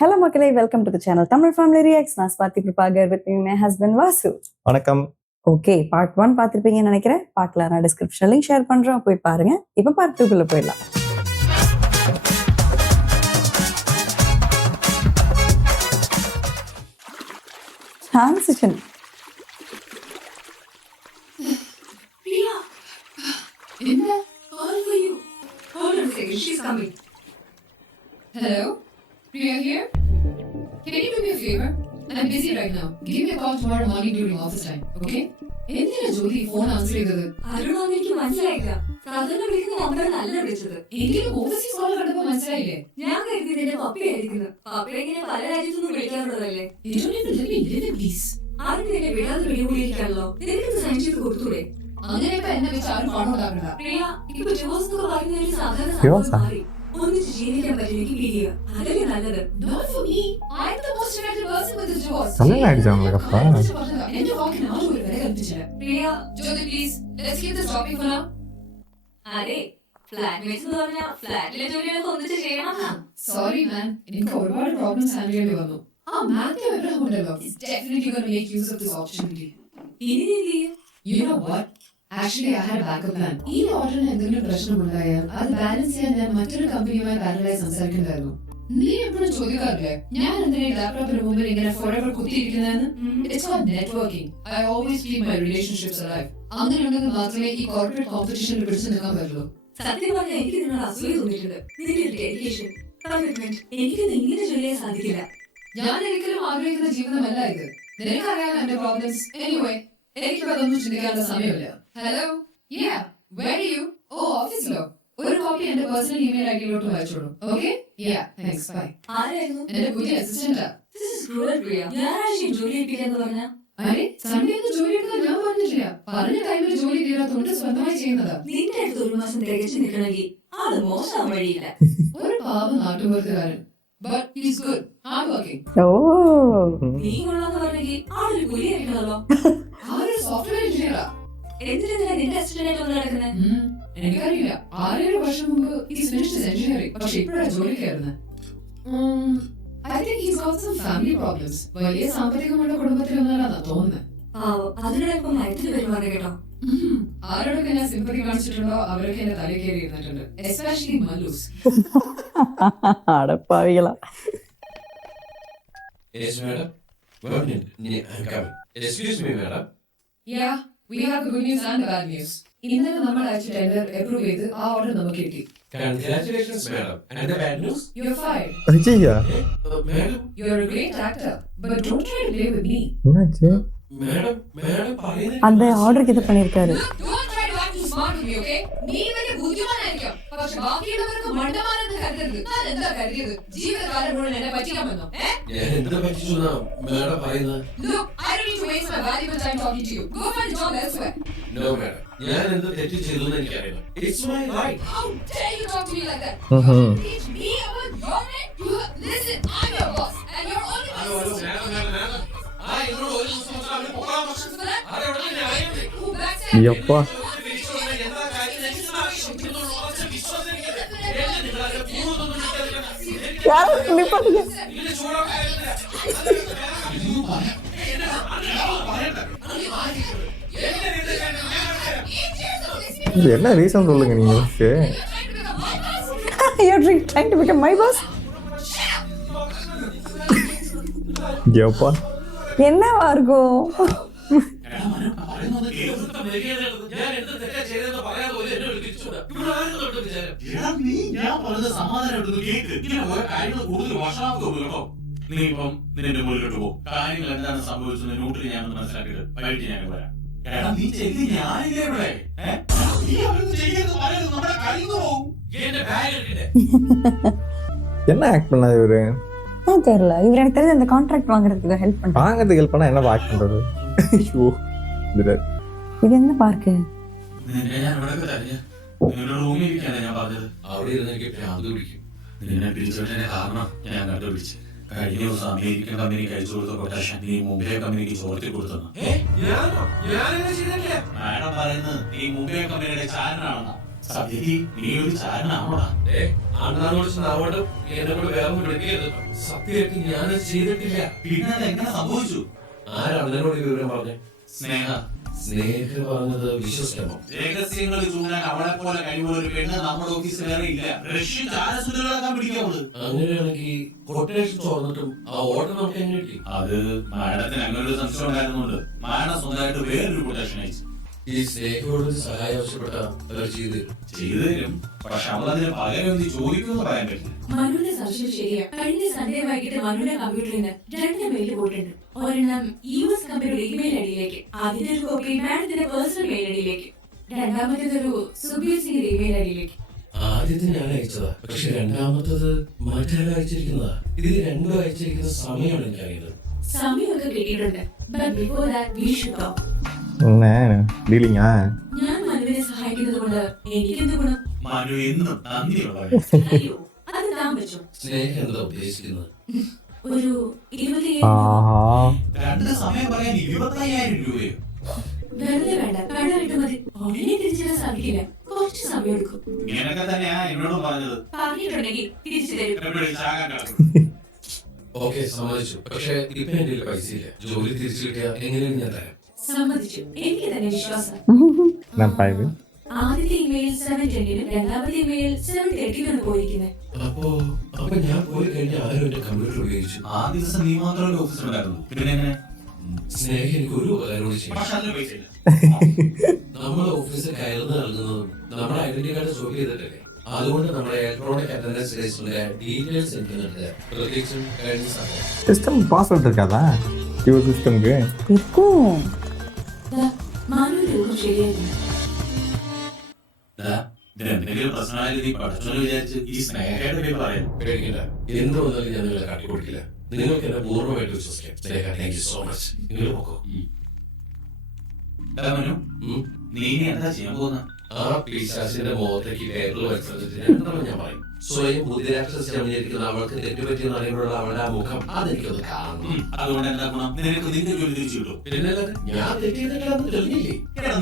Hello Makalai, welcome to the channel Tamil Family Reacts. நான் Swathi Prabhakar with me my husband Vasu. வணக்கம். Okay, part 1 பார்த்திருப்பீங்கன்னு நினைக்கிறேன். பார்க்கலாம், நான் டிஸ்கிரிப்ஷன்ல லிங்க் ஷேர் பண்றேன், போய் பாருங்க. இப்போ பார்ட் 2 குள்ள போயிடலாம். Transition. Priya, Inna, all for you. Hold on a second, she's coming. Hello, Priya here. Can you do me a favor? I'm busy right now. Give me a call tomorrow morning during office time, okay? എന്തിനാ ജോലി phone answer ചെയ്തത്? അരുണാന്ന് എനിക്ക് മനസ്സിലായില്ല. സാധാരണ വിളിക്കുന്ന number നല്ല വിളിച്ചത്. എങ്കിലും ഓവർസീസ് കോൾ കണ്ടപ്പോ മനസ്സിലായില്ലേ? ഞാൻ കരുതി എന്റെ പപ്പയായിരിക്കുന്നു. പപ്പ ഇങ്ങനെ പല രാജ്യത്തുനിന്നും വിളിക്കാറുള്ളതല്ലേ? ആരും നിന്നെ വിടാതെ വിളികൂടിയിരിക്കാണല്ലോ. നിനക്ക് സൈൻ ചെയ്ത് കൊടുത്തൂടെ? അങ്ങനെയൊക്കെ എന്നെ വെച്ച് ആരും പണം ഉണ്ടാവില്ല. പ്രിയ, ഇപ്പൊ ഡിവോഴ്സ് എന്നൊക്കെ പറയുന്ന ഒരു സാധാരണ സംഭവം മാറി. ഒന്നിച്ച് ജീവിക്കാൻ പറ്റുമെങ്കിൽ പിരിയുക, അതല്ലേ നല്ലത്. Not for me. I'm the most affected person with this divorce. നല്ല അടിച്ചാണല്ലോ കപ്പ. എന്റെ വാക്കിന് ആരും ഒരു വില കൽപ്പിച്ചില്ല. പ്രിയ, Jyoti, please, let's keep this topic for now. അതെ, ഫ്ലാറ്റ്മേറ്റ്സ് എന്ന് പറഞ്ഞാൽ ഫ്ലാറ്റിലെ ജോലികളൊക്കെ ഒന്നിച്ച് ചെയ്യണം. Sorry man, എനിക്ക് ഒരുപാട് പ്രോബ്ലംസ് ഹാൻഡിൽ ചെയ്യേണ്ടി വന്നു. ആ മാത്യു എബ്രഹാം ഉണ്ടല്ലോ, is definitely going to make use of this opportunity. ഇനി നീ എന്ത് ചെയ്യും? You know what? Actually, I had a backup plan. ഈ ഓർഡറിന് എന്തെങ്കിലും പ്രശ്നമുണ്ടായാൽ അത് ബാലൻസ് ചെയ്യാൻ ഞാൻ മറ്റൊരു കമ്പനിയുമായി പാരലായി സംസാരിക്കണ്ടായിരുന്നു. നീ എപ്പോഴും ചോദിക്കാറില്ലേ ഞാൻ എന്തിനാ ലാപ്ടോപ്പിന് മുമ്പിൽ ഇങ്ങനെ Forever കുത്തിയിരിക്കുന്നതെന്ന്? It's called networking. I always keep my relationships alive. അങ്ങനെ ഉണ്ടെങ്കിൽ മാത്രമേ ഈ കോർപ്പറേറ്റ് കോമ്പറ്റീഷനിൽ പിടിച്ചു നിൽക്കാൻ പറ്റുള്ളൂ. സത്യം പറഞ്ഞാൽ എനിക്ക് നിന്നോട് അസൂയ തോന്നിയിട്ടുണ്ട്. നിന്റെ ഡെഡിക്കേഷൻ, കമ്മിറ്റ്മെന്റ് എനിക്ക് ഇങ്ങനെ ജോലി സാധിക്കില്ല. ഞാൻ ഒരിക്കലും ആഗ്രഹിക്കുന്ന ജീവിതമല്ല ഇത്. നിനക്കറിയാലോ എന്റെ പ്രോബ്ലംസ്. എനിവേ, എനിക്കിപ്പോ അതൊന്നും ചിന്തിക്കാനുള്ള സമയമില്ല. Hello, where are you? ഓഫീസിലോ? ഒരു കോപ്പി എന്റെ പേഴ്സണൽ ഇമെയിൽ ഐഡിയിലോട്ട് വായിച്ചോളൂ. ഓക്കെ? Thanks, bye. ആരായിരുന്നു? എന്റെ പുതിയ അസിസ്റ്റന്റാ. This is cruel, Priya. ഞായറാഴ്ചയും ജോലി ഏൽപ്പിക്കാന്ന് പറഞ്ഞാ അരെ, സൺഡേ ഒന്ന് ജോലി എടുക്കാൻ ഞാൻ പറഞ്ഞിട്ടില്ല. പറഞ്ഞ ടൈമിൽ ജോലി തീരാത്തോണ്ട് സ്വന്തമായി ചെയ്യുന്നതാ. നിന്റെ അടുത്ത് ഒരു മാസം തികച്ചു നിൽക്കണമെങ്കിൽ ആള് മോശം വഴിയില്ല. ഒരു പാവം നാട്ടുപുറത്തുകാരൻ. But he's good. I'm working. ഓ, നീ കൊള്ളാന്ന് പറഞ്ഞെങ്കിൽ ആളൊരു പുലിയായിരിക്കണല്ലോ. ആരൊരു സോഫ്റ്റ്വെയർ എഞ്ചിനീയറാ. എന്തിനാ നിന്റെ അസിസ്റ്റന്റായിട്ട് വന്ന് നടക്കുന്നത്? എനിക്കറിയില്ല. 6-7 വർഷം മുമ്പ് he's finished his engineering. പക്ഷെ ഇപ്പോഴാ ജോലി കയറുന്നത്. I think he's got some family problems. വലിയ സാമ്പത്തികമുള്ള കുടുംബത്തിലൊന്നാണെന്നാ തോന്നുന്നത്. അതിനോടൊപ്പം മയത്തിന് പെരുമാറി കേട്ടോ. ആരോടൊക്കെ ഞാൻ സിമ്പതി കാണിച്ചിട്ടുണ്ടോ അവരൊക്കെ എന്നെ തലയിൽ കയറി ഇരുന്നിട്ടുണ്ട്. Especially Mallus. അടപ്പാവികളാ. Yes, madam. 1 minute. I'm coming. Excuse me, madam. Yeah, we have the good news and the bad news. ഇന്നലെ നമ്മൾ അയച്ച ടെൻഡർ അപ്രൂവ് ചെയ്ത് ആ ഓർഡർ നമുക്ക് കിട്ടി. Congratulations, madam. And the bad news? You're fired. അയ്യ. Madam. You're a great actor, but don't try to play with me. എன்னாச்சு? Madam, പറയുന്നത് அந்த ஆர்டருக்கு இது பண்ணிருக்காரு. Don't try to act too smart with me, okay? നീ വലിയ ബുദ്ധിമാനായിരിക്കും. പക്ഷെ ബാക്കിയുള്ളവർക്ക് മണ്ടമാരെന്ന് കരുതരുത്. ഞാൻ എന്താ കരുതിയത്? ജീവിതകാലം മുഴുവൻ എന്നെ പറ്റിക്കാമെന്നോ? ഞാൻ എന്താ പറ്റിച്ചെന്നാ madam പറയുന്നത്? Look, I don't need to waste my valuable time talking to you. Go find a job elsewhere. No, madam. ഞാൻ എന്താ തെറ്റ് ചെയ്തതെന്ന് എനിക്കറിയില്ല. It's my right. How dare you talk to me like that? Teach me about your name? Listen, I'm your boss, and you're only my assistant. madam. എന്നോട് ഒരു ദിവസം മാത്രം അവര് പോകാൻ പക്ഷം ആരോടെ ഞാൻ അറിയുന്നത്? Who backstabbed you? യപ്പാ. എന്താ കാര്യം വിശ്വാസം இது என்ன ரீசன் சொல்லுங்க நீங்க? You're trying to become my boss? யப்பா. என்னவா இருக்கும்? നീ ഇപ്പം നിന്റെ മുന്നിലോട്ട് പോകും. കാര്യങ്ങൾ എന്താണ് സംഭവിച്ചത് നോട്ടിൽ ഞാൻ മനസ്സിലാക്കിയിട്ട് വൈകിട്ട് ഞാൻ വരാം. നീ ചെല്ലി ഞാനില്ലേ ഇവിടെ? என்ன ஆக்ட் பண்ணாது இவரு? தெரியல. இவர் எனக்கு தெரிஞ்ச அந்த கான்ட்ராக்ட் வாங்குறதுக்கு ஹெல்ப் பண்றாங்க. வாங்குறதுக்கு ஹெல்ப் பண்ணா என்ன ஆக்ட் பண்றது? ஐயோ. இது என்ன பார்க்கு? നിന്നെ ഞാൻ ഇവിടെ തരില്ല. നിങ്ങളുടെ റൂമിൽ ഇരിക്കാനാ ഞാൻ പറഞ്ഞത്. അവിടെ ഇരുന്നെനിക്ക് ഭ്രാന്ത് പിടിക്കും. നിന്നെ പിരിച്ചതിന്റെ കാരണം ഞാൻ കണ്ടുപിടിച്ചു. കഴിഞ്ഞ ദിവസം അമേരിക്കൻ കമ്പനിക്ക് അയച്ചു കൊടുത്ത കൊട്ടേഷൻ നീ മുംബൈ കമ്പനിക്ക് ചോർത്തി കൊടുത്തെന്ന്. മാഡം പറയുന്നത് നീ മുംബൈ കമ്പനിയുടെ ചാരനാണെന്നാ. സത്യത്തിൽ നീ ഒരു ചാരനാണോടാ? അണ്ണാനോട് നാവോട്ട് എന്നെ കൊണ്ട് വേറെ വിളിക്കരുത്. സത്യമായിട്ട് ഞാനത് ചെയ്തിട്ടില്ല. പിന്നെ അത് എങ്ങനെ സംഭവിച്ചു? ആരാണ് എന്നോട് ഈ വിവരം പറഞ്ഞേ? സ്നേഹ സ്നേഹ പറഞ്ഞത് വിശ്വസിക്കാമോ? രഹസ്യങ്ങൾ ചൂടാൻ അവളെ പോലെ കഴിവുള്ള ഒരു പെണ്ണ് നമ്മുടെ ഓഫീസിൽ വേറെ ഇല്ല. റഷ്യൻ ചാരസുരകളാക്കാൻ പിടിക്കാവുള്ളൂ. അങ്ങനെയാണെങ്കിൽ കൊട്ടേഷൻ ചോർന്നിട്ടും ആ ഓർഡർ നമുക്ക് എങ്ങനെ കിട്ടി? അത് മാഡത്തിന് അങ്ങനെ ഒരു സംശയം ഉണ്ടായിരുന്നുണ്ട്. മാഡം സ്വന്തമായിട്ട് വേറൊരു കൊട്ടേഷൻ അയച്ചു. ഈ സ്നേഹയോട് സഹായം ആവശ്യപ്പെട്ട അവർ ചെയ്തു തരും. പക്ഷെ അവളതിന് പകരം എന്ത് ചോദിക്കുമെന്ന് പറയാൻ പറ്റില്ല. മനുവിന്റെ സംശയം ശരിയാ. കഴിഞ്ഞ സൺഡേ വൈകിട്ട് മനുവിന്റെ കമ്പ്യൂട്ടറിൽ നിന്ന് 2 മെയിൽ പോയിട്ടുണ്ട്. ഒരെണ്ണം US കമ്പനിയുടെ ഇമെയിൽ ഐഡിയിലേക്ക്, ആദ്യത്തെ ഒരു കോപ്പി മാഡത്തിന്റെ പേഴ്സണൽ മെയിൽ ഐഡിയിലേക്ക്, രണ്ടാമത്തേതൊരു സുബീർ സിംഗിന്റെ ഇമെയിൽ ഐഡിയിലേക്ക്. ആദ്യത്തെ ഞാൻ അയച്ചതാ, പക്ഷെ രണ്ടാമത്തത് മറ്റൊരാൾ അയച്ചിരിക്കുന്നതാ. ഇതിൽ രണ്ടും അയച്ചിരിക്കുന്ന സമയമാണ് എനിക്ക് അറിയുന്നത്. സമയമൊക്കെ കിട്ടിയിട്ടുണ്ട്. But before that, we should talk. ഡീലിങ്ങാ? ഞാൻ മനുവിനെ സഹായിക്കുന്നത് കൊണ്ട് എനിക്കെന്ത് ഗുണം? മനു എന്നും നന്ദിയുള്ള അയ്യോ, അത് താൻ വെച്ചോ. സ്നേഹം എന്താ ഉദ്ദേശിക്കുന്നത്? ഒരു 25,000 ആഹാ. രണ്ട് സമയം പറയാൻ 25,000 രൂപയോ? വെറുതെ വേണ്ട, കടമായിട്ട് മതി. ഉടനെ തിരിച്ചിടാൻ സാധിക്കില്ല, കുറച്ച് സമയം എടുക്കും. ഇങ്ങനൊക്കെ തന്നെയാ എന്നോട് പറഞ്ഞത്. പറഞ്ഞിട്ടുണ്ടെങ്കിൽ തിരിച്ചു തരും. എപ്പോഴും ചാകാൻ കിടക്കും. ഓക്കെ, സമ്മതിച്ചു. പക്ഷെ ഇപ്പൊ എന്റെ കയ്യിൽ പൈസ ഇല്ല. ജോലി തിരിച്ചു കിട്ടിയാൽ എങ്ങനെയും ഞാൻ തരാം. സമ്മതിച്ചു, എനിക്ക് തന്നെ വിശ്വാസം. നപ്പായത് ആദ്യത്തെ ഇമെയിൽ 7:20 രണ്ടാമത്തെ ഇമെയിൽ 7:30 പോയിരിക്കുന്നത്. അപ്പൊ ഞാൻ പോയി കഴിഞ്ഞ ആരും എന്റെ കമ്പ്യൂട്ടർ ഉപയോഗിച്ചു. ആ ദിവസം നീ മാത്രമല്ല ഓഫീസിലുണ്ടായിരുന്നു. പിന്നെ എങ്ങനെ? സ്നേഹം എനിക്ക് ഒരു ഉപകാരം കൂടി ചെയ്യും. പക്ഷെ അതിന് പൈസ ഇല്ല. നമ്മുടെ ഓഫീസിൽ കയറുന്ന നൽകുന്നതും നമ്മുടെ ഐഡന്റി കാർഡ് സ്റ്റോക്ക് ചെയ്തിട്ടല്ലേ. അതുകൊണ്ട് നമ്മുടെ ഇലക്ട്രോണിക് അറ്റൻഡൻസ് രജിസ്റ്ററിന്റെ ഡീറ്റെയിൽസ് എനിക്ക് നൽകുക. പ്രത്യേകിച്ചും കഴിഞ്ഞ സമയം சிஸ்டம் பாஸ்வேர்ட் இருக்காதா இவ சிஸ்டம்க்கு? இருக்கும். മാനുവിന്റെ ഊഹം ശരിയായിരുന്നു. ഇതിനെന്തെങ്കിലും പ്രശ്നമായാലും നീ പഠിച്ചോന്ന് വിചാരിച്ച് ഈ സ്നേഹയുടെ പേര് പറയാം. പേടിക്കില്ല. എന്ത് വന്നാലും ഞാൻ നിങ്ങളെ കാട്ടിക്കൊടുക്കില്ല. നിങ്ങൾക്ക് എന്നെ പൂർണ്ണമായിട്ട് വിശ്വസിക്കാം. സ്നേഹ, താങ്ക് യു സോ മച്ച്. നിങ്ങൾ പോക്കോ. മനു, നീ ഇനി എന്താ ചെയ്യാൻ പോകുന്ന? ആ പിശാചിന്റെ മുഖത്തേക്ക് ലേബിൾ വരുന്നത് രണ്ടെണ്ണം ഞാൻ പറയും. സ്വയം ബുദ്ധിരാക്ഷസി അഭിനയിക്കുന്ന അവൾക്ക് തെറ്റുപറ്റിയെന്ന് അറിയുമ്പോഴുള്ള അവളുടെ ആ മുഖം അതെനിക്കൊന്ന് കാണണം. അതുകൊണ്ട് എന്താ ഗുണം? നിനക്ക് നിന്റെ ജോലി തിരിച്ചു കിട്ടും. പിന്നെ ഞാൻ തെറ്റിയതെന്ന് തെളിഞ്ഞില്ലേ?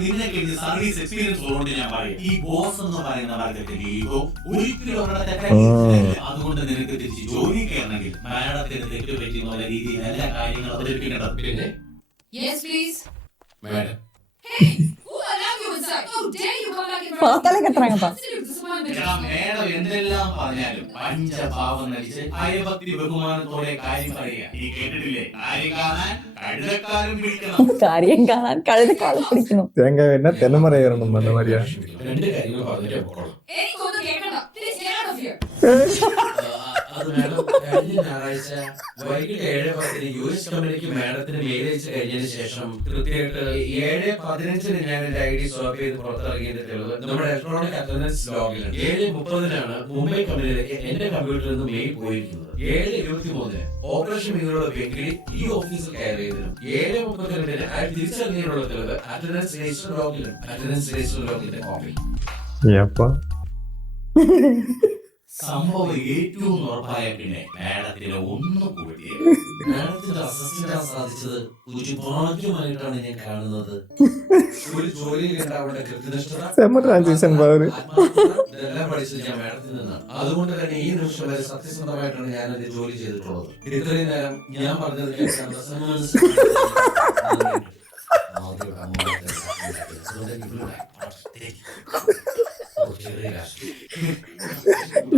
നിനക്ക് സർവീസ് എക്സ്പീരിയൻസ് ഉള്ളതുകൊണ്ട് ഞാൻ പറയും, ഈ ബോസ് എന്ന് പറയുന്ന മാർഗത്തിന്റെ ഈഗോ ഒരിക്കലും അവരുടെ തെറ്റായി. അതുകൊണ്ട് നിനക്ക് തിരിച്ച് ജോലി കയറണമെങ്കിൽ മാഡത്തിന് തെറ്റുപറ്റി എന്നുള്ള രീതിയിൽ എല്ലാ കാര്യങ്ങളും അവതരിപ്പിക്കേണ്ടത്. പിന്നെ Yes, please. Madam, Hey, who allowed you inside? How dare you come back in front of me? പാത്താലേ കെട്ടറാങ്ങപ്പാ. Absolute disappointment. എടാ, മേഡം എന്തെല്ലാം പറഞ്ഞാലും പഞ്ചഭാവം നടിച്ച് ഭയഭക്തി ബഹുമാനത്തോടെ കാര്യം പറയുക. നീ കേട്ടിട്ടില്ലേ? കാര്യം കാണാൻ കഴുതക്കാരും പിടിക്കണം. കാര്യം കാണാൻ കഴുതക്കാലം പിടിക്കണം. தேங்காய் வேணா தென்னை மரம் ஏறணும் அந்த மாதிரியா? രണ്ട് കാര്യങ്ങൾ പറഞ്ഞിട്ടേ പോകണം. എനിക്കൊന്നും കേൾക്കണ്ട. Please get out of here. അത് മാഡം, കഴിഞ്ഞ ഞായറാഴ്ച വൈകിട്ട് 7:10 US കമ്പനിക്ക് മാഡത്തിന് മെയിൽ അയച്ചു കഴിഞ്ഞതിന് ശേഷം കൃത്യമായിട്ട് 7:15 ഞാൻ എന്റെ ID സ്വാപ്പ് ചെയ്ത് പുറത്തിറങ്ങിയതിന്റെ തെളിവ് നമ്മുടെ ഇലക്ട്രോണിക് അറ്റൻഡൻസ് ലോഗിലാണ്. 7:30 മുംബൈ കമ്പനിയിലേക്ക് എന്റെ കമ്പ്യൂട്ടറിൽ നിന്ന് മെയിൽ പോയിരിക്കുന്നത്. 7:23 ഓപ്പറേഷൻ മീനുള്ള വെങ്കിലി ഈ ഓഫീസിൽ കയറി ചെയ്തതിനും 7:32 അയാൾ തിരിച്ചറിഞ്ഞതിനുള്ള തെളിവ് അറ്റൻഡൻസ് രജിസ്റ്റർ ലോഗിലാണ്. അറ്റൻഡൻസ് രജിസ്റ്റർ ലോഗിന്റെ കോപ്പി. ஏப்பா സംഭവം ഏറ്റവും ഉറപ്പായ പിന്നെ മാഡത്തിന് ഒന്നും കൂടി മാഡത്തിന്റെ അസിസ്റ്റന്റ് സാധിച്ചത് ഒരു ഭാഗ്യമായിട്ടാണ് ഞാൻ കാണുന്നത്. ഒരു ജോലിയിൽ ഉണ്ടാവേണ്ട കൃത്യനിഷ്ഠത, செம்ம டிரான்சிஷன் பாரு. ഇതെല്ലാം പഠിച്ചത് ഞാൻ മാഡത്തിൽ നിന്നാണ്. അതുകൊണ്ട് തന്നെ ഈ നിമിഷം വരെ സത്യസന്ധമായിട്ടാണ് ഞാൻ എന്റെ ജോലി ചെയ്തിട്ടുള്ളത്. ഇത്രയും നേരം ഞാൻ പറഞ്ഞത് കേൾക്കാൻ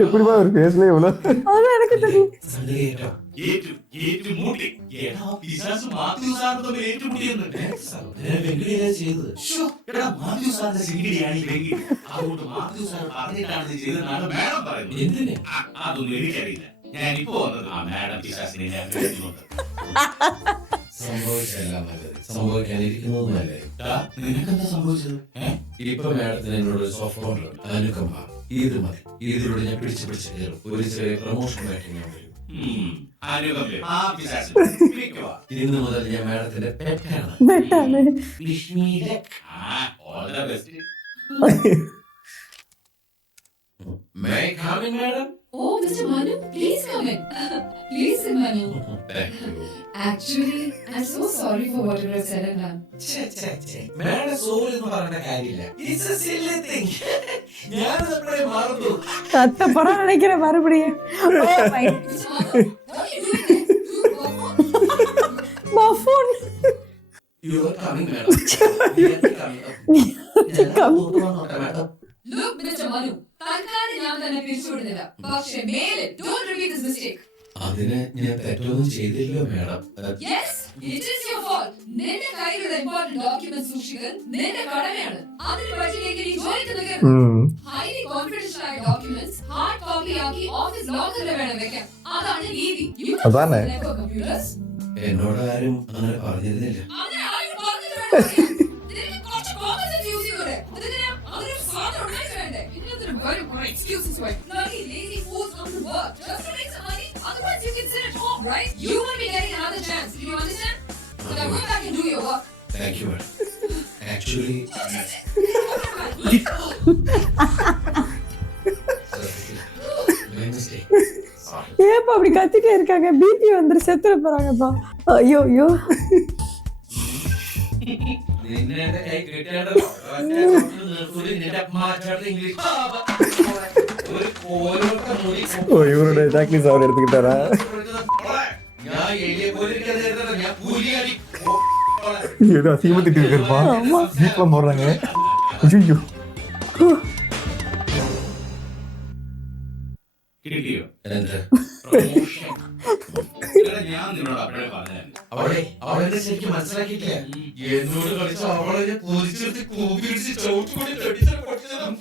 எப்படிப்பா ஒரு ஃபேஸ்ல இவ்வளவு? അതാണ് എനിക്ക് தெரியும். ചെയ്തത് എന്തിനെ? അതൊന്നും എനിക്കറിയില്ല. ഞാനിപ്പോ വന്നത് ആ മാഡം പിശാചിനെ ഞാൻ പേടിച്ചുകൊണ്ട്. സംഭവിച്ചെല്ലാം നല്ലത്, സംഭവിക്കാനിരിക്കുന്നത് നല്ലത്. നിനക്കെന്താ സംഭവിച്ചത്? ഇപ്പൊ മാഡത്തിന് എന്നോട് സോഫ്റ്റ് കോർണർ അനുകമ്പ ഇത് മതി. ഇതിലൂടെ ഞാൻ പിടിച്ച് കയറും. ഒരു ചെറിയ പ്രൊമോഷൻ ആയിട്ട് ഞാൻ വരും. ഇന്ന് മുതൽ ഞാൻ മാഡത്തിന്റെ പെറ്റാണ്. വെട്ടാണ്. ലക്ഷ്മിയുടെ May I come in, madam? Oh, Mr. Manu, please come in. Please, Manu. Thank you. Actually, I'm so sorry for whatever I've said and done. Madam, sorry എന്ന് പറയേണ്ട കാര്യമില്ല. It's a silly thing. ഞാനത് എപ്പോഴേ മറന്നു. കത്തപ്പുറം അടയ്ക്കണ മറുപടിയെ. Mr. Manu, what are you You are coming, madam. We are coming. Madam. Look, Mr. Manu, തൽക്കാലം ഞാൻ തന്നെ പിരിച്ചുവിടുന്നില്ല. പക്ഷേ മേലിൽ don't repeat this mistake. അതിന് ഞാൻ തെറ്റൊന്നും ചെയ്തില്ലോ madam. Yes, it is your fault. നിന്റെ കയ്യിലുള്ള important documents സൂക്ഷിക്കൽ നിന്റെ കടമയാണ്. അതിന് പറ്റില്ലെങ്കിൽ ഈ ജോലിക്ക് നിൽക്കരുത്. Highly confidential ആയ documents hard copy ആക്കി ഓഫീസ് ലോക്കറിൽ വേണം വെക്കാൻ. അതാണ് രീതി. You അതാണ്. never computers. എന്നോട് ആരും അങ്ങനെ പറഞ്ഞിരുന്നില്ല. അങ്ങനെ ആരും പറഞ്ഞിട്ട് വേണം. നിനക്ക് കുറച്ച് common sense use ചെയ്യൂടെ? അതിന് സാധനം ഉണ്ടാക്കി വേണ്ടേ? ഇങ്ങനത്തെ very good excuses why bloody lazy fools come to work just to make some money. Otherwise you can sit at home, right? You won't be getting another chance. Do you understand? So now go back and do your work. Thank you, madam. Actually, my mistake. ஏப்பா அப்படி கத்திட்டே இருக்காங்க? BP வந்துரு செத்துற போறாங்கப்பா. ஐயோ ஐயோ. നിന്നെ എന്റെ കൈ കിട്ടിയാണ്ട് നിന്റെ മാറ്റാത്ത ഇംഗ്ലീഷ് ഒരു കോലോട്ട മുടി ஓ இவரோட டாக்டிஸ் அவர் எடுத்துக்கிட்டாரா? ഞാൻ എലിയെ പോലെ ഇരിക്കാതെ ഞാൻ പുലിയാടി ஏதோ அசிங்கமா திட்டிட்டு இருப்பா. ஜீப்லாம் போடுறாங்க. ஐயோ കിട്ടിയോ? എന്താ എടാ, ഞാൻ നിന്നോട് അപ്പോഴേ പറഞ്ഞായിരുന്നു. അവളെ ശരിക്കും മനസ്സിലാക്കിയിട്ടില്ല. എന്നോട് കളിച്ച അവളെ ഞാൻ പൊരിച്ചെടുത്ത് കൂപ്പിടിച്ച് ചവിട്ടുകൂടി തടിച്ചു പൊട്ടിച്ചതും.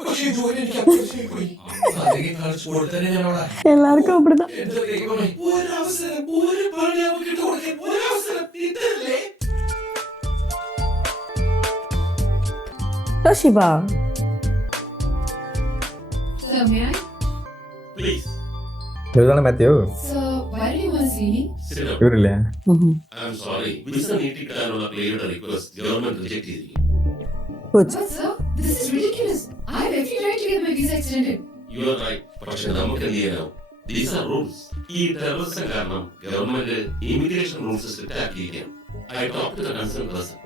പക്ഷേ ഇതുപോലെ എനിക്ക് അപ്രീഷിയേറ്റ് പോയി. അല്ലെങ്കിൽ കളിച്ചു കൊടുത്തന്നെ ഞാൻ അവളെ எல்லாருக்கும் அப்படிதான். എന്താ ദൈവമേ, ഒരവസരം ഒരു പണി അവൾക്ക് ഇട്ട് കൊടുക്കാൻ ഒരവസരം ഇതല്ലേ? ரோஷிபா So may I? പ്ലീസ് இதுதானே Matthew? So why do you want to see me? sit down. இவர் இல்லையா? I'm sorry. വിസ നീട്ടിക്കിട്ടാനുള്ള പ്ലേയുടെ റിക്വസ്റ്റ് ഗവൺമെന്റ് റിജക്ട് ചെയ്തിരിക്കും. Good. But sir, this is ridiculous. I have every right to get my visa extended. You are right. പക്ഷെ നമുക്ക് എന്ത് ചെയ്യാനാവും? These are rules. ഈ ടെററിസം കാരണം ഗവൺമെന്റ് ഇമിഗ്രേഷൻ റൂൾസ് സ്ട്രിക്റ്റ് ആക്കിയിരിക്കുകയാണ്. I talked to the concerned person.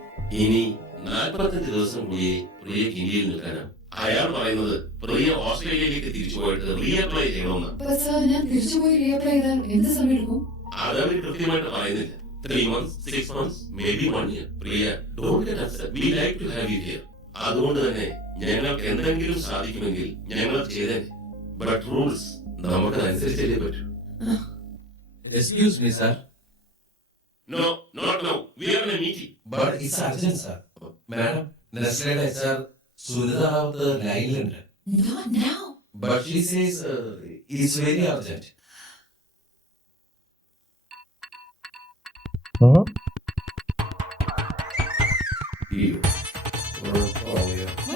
ഇനി 45 ദിവസം കൂടിയേ പ്രിയക്ക് ഇന്ത്യയിൽ നിൽക്കാനാണ്. അയാൾ പറയുന്നത് പ്രിയ ഓസ്ട്രേലിയയിലേക്ക് തിരിച്ചു പോയിട്ട് റീഅപ്ലൈ ചെയ്യണമെന്ന്. But sir, ഞാൻ തിരിച്ചു പോയി reapply ചെയ്താൽ എന്ത് സമയം എടുക്കും? അതവർ കൃത്യമായിട്ട് പറയുന്നില്ല. 3 months, 6 months, maybe 1 year. Priya, don't get upset. We like to have you here. അതുകൊണ്ട് തന്നെ ഞങ്ങൾക്ക് എന്തെങ്കിലും സാധിക്കുമെങ്കിൽ ഞങ്ങൾ ചെയ്തേ. ബട്ട് റൂൾസ് നമുക്ക് അനുസരിച്ചേ പറ്റൂ. Excuse me, sir. No, not now. We are in a meeting. But it's urgent, sir. Madam, Nestlede HR Sunitha Rawat ലൈനിലുണ്ട്. Not now. But she says it's very urgent. You.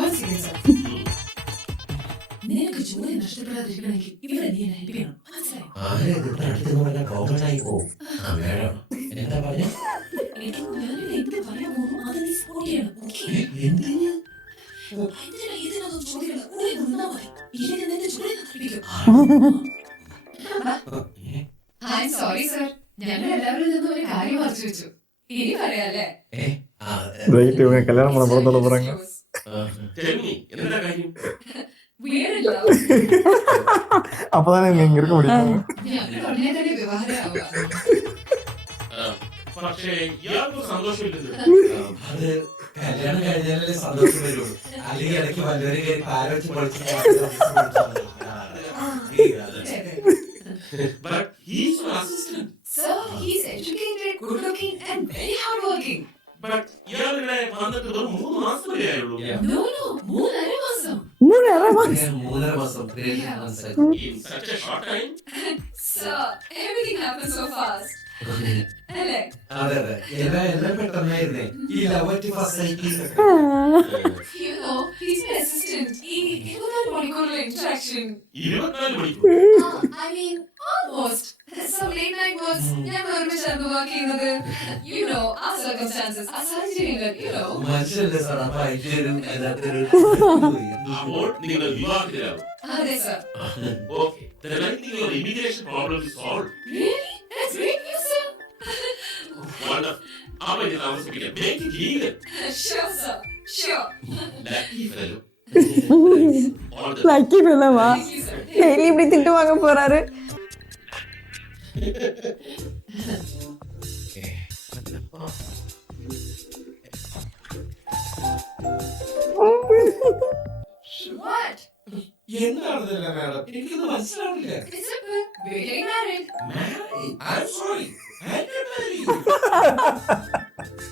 One second, sir. നിനക്ക് ജോലി നഷ്ടപ്പെടാതിരിക്കണമെങ്കിൽ ഇവിടെ നീ എന്നെ help ചെയ്യണം. മനസ്സിലായോ? ആരെ ഇതിന്റെ അടുത്ത് പറഞ്ഞാൽ കോമൺ ആയി പോവും. മേഡം എന്താ പറഞ്ഞ? എനിക്ക് ഞാനിവിടെ എന്ത് പറയാൻ പോകുന്നു അത് നീ സപ്പോർട്ട് ചെയ്യണം. Okay? എന്തിന്? എന്തിനാ ഇതിനൊന്നും ചോദിക്കണം? കൂടെ നിന്നാ മതി. ഇല്ലെങ്കിൽ നിന്റെ ജോലി നഷ്ടപ്പെടിക്കും. I'm sorry, sir. ഞങ്ങൾ എല്ലാവരിൽ നിന്നും ഒരു കാര്യം മറച്ചു വെച്ചു. ഇനി പറയാല്ലേ? ரைட் இவங்க கல்யாணம் பண்ண போறதோட போறாங்க. Tell me, എന്താ കാര്യം? We're in love. அப்பதானே நீங்க இங்க இருக்க முடியும். ഞങ്ങൾ ഉടനെ തന്നെ വിവാഹമാവുക. പക്ഷേ ഇയാൾക്ക് സന്തോഷമില്ലല്ലോ. അത് കല്യാണം കഴിഞ്ഞാലല്ലേ സന്തോഷം വരുള്ളൂ. അല്ലെങ്കിൽ ഇടയ്ക്ക് വല്ലവരും കയറി പാരവെച്ച് പൊളിച്ച് But he's an assistant. Sir, he's educated, good looking and very hard working. But ഇയാളിവിടെ വന്നിട്ട് വെറും 3 മാസം വരെ ആയുള്ളൂ. No, 3.5 മാസം. 3.5 മാസം. 3.5 മാസം. In such a short time. Sir, everything happened so fast. അല്ലേ? അതെ അതെ എല്ലാം പെട്ടെന്നായിരുന്നേ. ഈ ലവ് അറ്റ് ഫസ്റ്റ് സൈറ്റിൽ You know, he's my assistant. ഈ 24 മണിക്കൂറിലെ interaction. 24 മണിക്കൂർ. I mean, almost. Some late night works. ഞങ്ങൾ ഒരുമിച്ചായിരുന്നു വർക്ക് ചെയ്യുന്നത്. You know, our circumstances, our സാഹചര്യങ്ങൾ, you know. മനുഷ്യല്ലേ സാർ അപ്പൊ അതിന്റെ എല്ലാത്തിനും അപ്പോൾ നിങ്ങൾ വിവാഹത്തിലാവും. അതെ, sir. Okay. Then I think your immigration problem is solved. Really? That's great news, sir. Wonderful. അവൻ ഇത് താമസിപ്പിക്കാം. Make it legal. Sure, sir. Sure. Lucky fellow. All the lucky பிள்ளவா Thank you, sir. டெய்லி இப்படி திட்டு வாங்க போறாரு. What? എന്താണെന്നല്ല madam, എനിക്കൊന്നും മനസ്സിലാവില്ല. It's simple. We're getting married. Married? I'm sorry. I can marry you.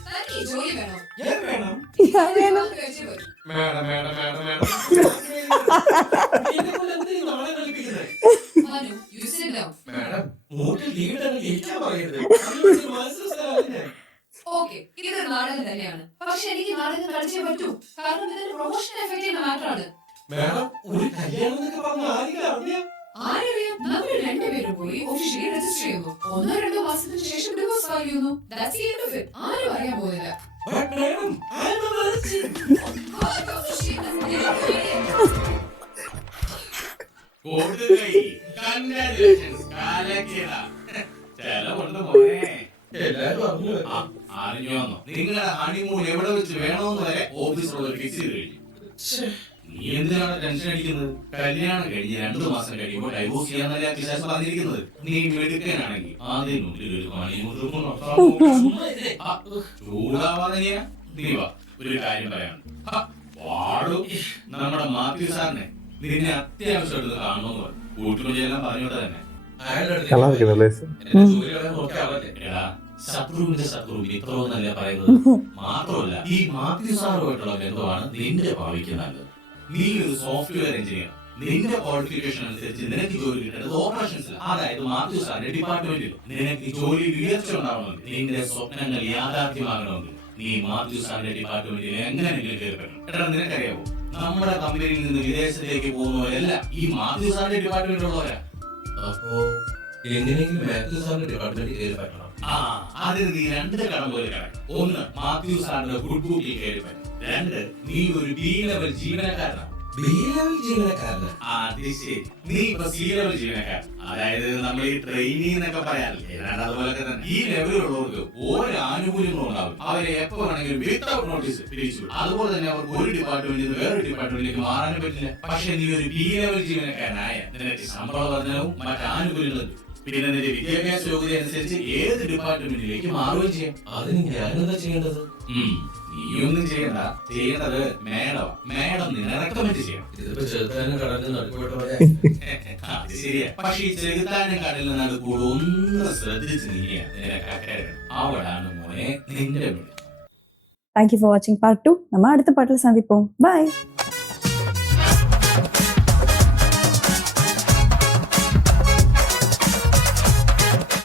തനിക്ക് ഈ ജോലി വേണോ? ഞാൻ വേണം. ഞാൻ വേണം. അത് കഴിച്ചേ പറ്റൂ. മാഡം. എന്നെക്കൊണ്ട് എന്തിനാ ഈ നാളെ കളിപ്പിക്കുന്നത്? Manu, you sit down. Madam, മൂട്ടിൽ ലീഡാണ് ജയിക്കാൻ പറയരുത്. അതിനൊരു മനസ്സിലാവില്ല. Okay, ഇതൊരു നാടകം തന്നെയാണ്. പക്ഷെ എനിക്ക് നാടകം കളിച്ചേ പറ്റൂ. കാരണം ഇതൊരു പ്രൊമോഷൻ എഫക്ട് ചെയ്യുന്ന മാറ്ററാണ്. മാഡം, ഒരു കല്യാണം എന്നൊക്കെ പറഞ്ഞ ആരെങ്കിലും അറിയാം? ആരറിയാം? നമ്മൾ രണ്ടുപേരും പോയി ഒഫീഷ്യലി രജിസ്റ്റർ ചെയ്യുന്നു. 1-2 മാസത്തിന് ശേഷം ഡിവോഴ്സ് ഫയൽ ചെയ്യുന്നു. That's the end of it. ആരും അറിയാൻ പോകുന്നില്ല. But madam, I'm a virgin. കൊടുകൈ. Congratulations. കാലക്കേടാ. ചെലവുണ്ട് മോനെ. എല്ലാരും അറിഞ്ഞു. അറിഞ്ഞു വന്നോ? നിങ്ങളുടെ ഹണിമൂൺ എവിടെ വെച്ച് വേണമെന്ന് വരെ ഓഫീസിലുള്ള ഫിക്സ് ചെയ്ത് കഴിഞ്ഞു. നീ എന്തിനാണ് ടെൻഷൻ അടിക്കുന്നത്? കല്യാണം കഴിഞ്ഞ് 2 മാസം കഴിയുമ്പോൾ ഡൈവോഴ്സ് ചെയ്യാന്നല്ല വിശേഷം പറഞ്ഞിരിക്കുന്നത്. നീ മെടുക്കാനാണെങ്കിൽ ആദ്യം മുന്നിൽ ഒരു ഹണിമൂൺ ചൂടാവാതെ നീ വാ. ഒരു കാര്യം പറയാനുണ്ട്. വാടും നമ്മുടെ മാത്യു സാറിനെ നിന്നെ അത്യാവശ്യമായിട്ട് കാണണമെന്ന് പറഞ്ഞു. കൂട്ടുകൊണ്ടെല്ലാം പറഞ്ഞോട്ടെ തന്നെ. நல்லா இருக்கு இந்த place. എന്റെ ജോലികളെ നോക്കാവല്ലേ? എടാ, ശത്രുവിന്റെ ശത്രു മിത്രമെന്നല്ല പറയുന്നത്. മാത്രമല്ല, ഈ മാത്യു സാറുമായിട്ടുള്ള ബന്ധമാണ് നിന്റെ ഭാവിക്ക് നല്ലത്. നീ ഒരു സോഫ്റ്റ്വെയർ എഞ്ചിനീയർ. നിന്റെ ക്വാളിഫിക്കേഷൻ അനുസരിച്ച് നിനക്ക് ജോലി കിട്ടേണ്ടത് ഓപ്പറേഷൻസിൽ, അതായത് മാത്യു സാറിന്റെ ഡിപ്പാർട്ട്മെന്റിൽ. നിനക്ക് ജോലി ഉയർച്ച ഉണ്ടാവണമെങ്കിൽ, നിന്റെ സ്വപ്നങ്ങൾ യാഥാർത്ഥ്യമാകണമെങ്കിൽ നീ മാത്യു സാറിന്റെ ഡിപ്പാർട്ട്മെന്റിൽ എങ്ങനെയെങ്കിലും കയറിപ്പെടണം. എടാ, നിനക്കറിയാവോ, നമ്മുടെ കമ്പനിയിൽ നിന്ന് വിദേശത്തേക്ക് പോകുന്നവരെല്ലാം ഈ മാത്യു സാറിന്റെ ഡിപ്പാർട്ട്മെന്റിലുള്ളവരാ. അപ്പോ എങ്ങനെയെങ്കിലും മാത്യു സാറിന്റെ ഡിപ്പാർട്ട്മെന്റിൽ കയറി പറ്റണം. അതിന് നീ 2 കടം പോലെ കിടക്കും. 1, മാത്യു സാറിന്റെ ഗുഡ് ബുക്കിൽ കയറി പറ്റും. 2, നീ ഒരു ബി ലെവൽ ജീവനക്കാരനാണ്. ബി ലെവൽ ജീവനക്കാരന്? അത് ശരി. നീ ഇപ്പൊ സി ലെവൽ ജീവനക്കാരൻ, അതായത് നമ്മൾ ഈ ട്രെയിനി എന്നൊക്കെ പറയാറില്ലേ, ഏതാണ്ട് അതുപോലൊക്കെ തന്നെ. ഈ ലെവലുള്ളവർക്ക് ഓരോ ആനുകൂല്യങ്ങളും ഉണ്ടാവും. അവരെ എപ്പോ വേണമെങ്കിലും വിത്തൗട്ട് നോട്ടീസ് പിരിച്ചു. അതുപോലെ തന്നെ അവർക്ക് ഒരു ഡിപ്പാർട്ട്മെന്റിൽ നിന്ന് വേറെ ഡിപ്പാർട്ട്മെന്റിലേക്ക് മാറാനും പറ്റില്ല. പക്ഷെ നീ ഒരു ബി ലെവൽ ജീവനക്കാരനായ നിനക്ക് ശമ്പള വർധനവും മറ്റ് ആനുകൂല്യങ്ങളും, പിന്നെ നിന്റെ വിദ്യാഭ്യാസ യോഗ്യത അനുസരിച്ച് ഏത് ഡിപ്പാർട്ട്മെന്റിലേക്ക് മാറുകയും ചെയ്യാം. അതിന് ഞാനെന്താ ചെയ്യേണ്ടത്? നീയൊന്നും ചെയ്യണ്ട. ചെയ്യേണ്ടത് മേഡം നിന്നെ റെക്കമെൻഡ് ചെയ്യണം. ഇതിപ്പോ ചെറുതാനും കടലിൽ നടുക്കോട്ട പോലെ. അത് ശരിയാ. പക്ഷെ ഈ ചെറുതാനും കടലിൽ നടുക്കൂടെ ഒന്ന് ശ്രദ്ധിച്ച് നീങ്ങിയാ നിനക്ക് അക്കരെ. അവിടാണ് മോനെ നിന്റെ വീട്. தேங்க்யூ ஃபார் வாட்சிங் பார்ட் 2. நம்ம அடுத்த பாட்டில் சந்திப்போம். பாய்.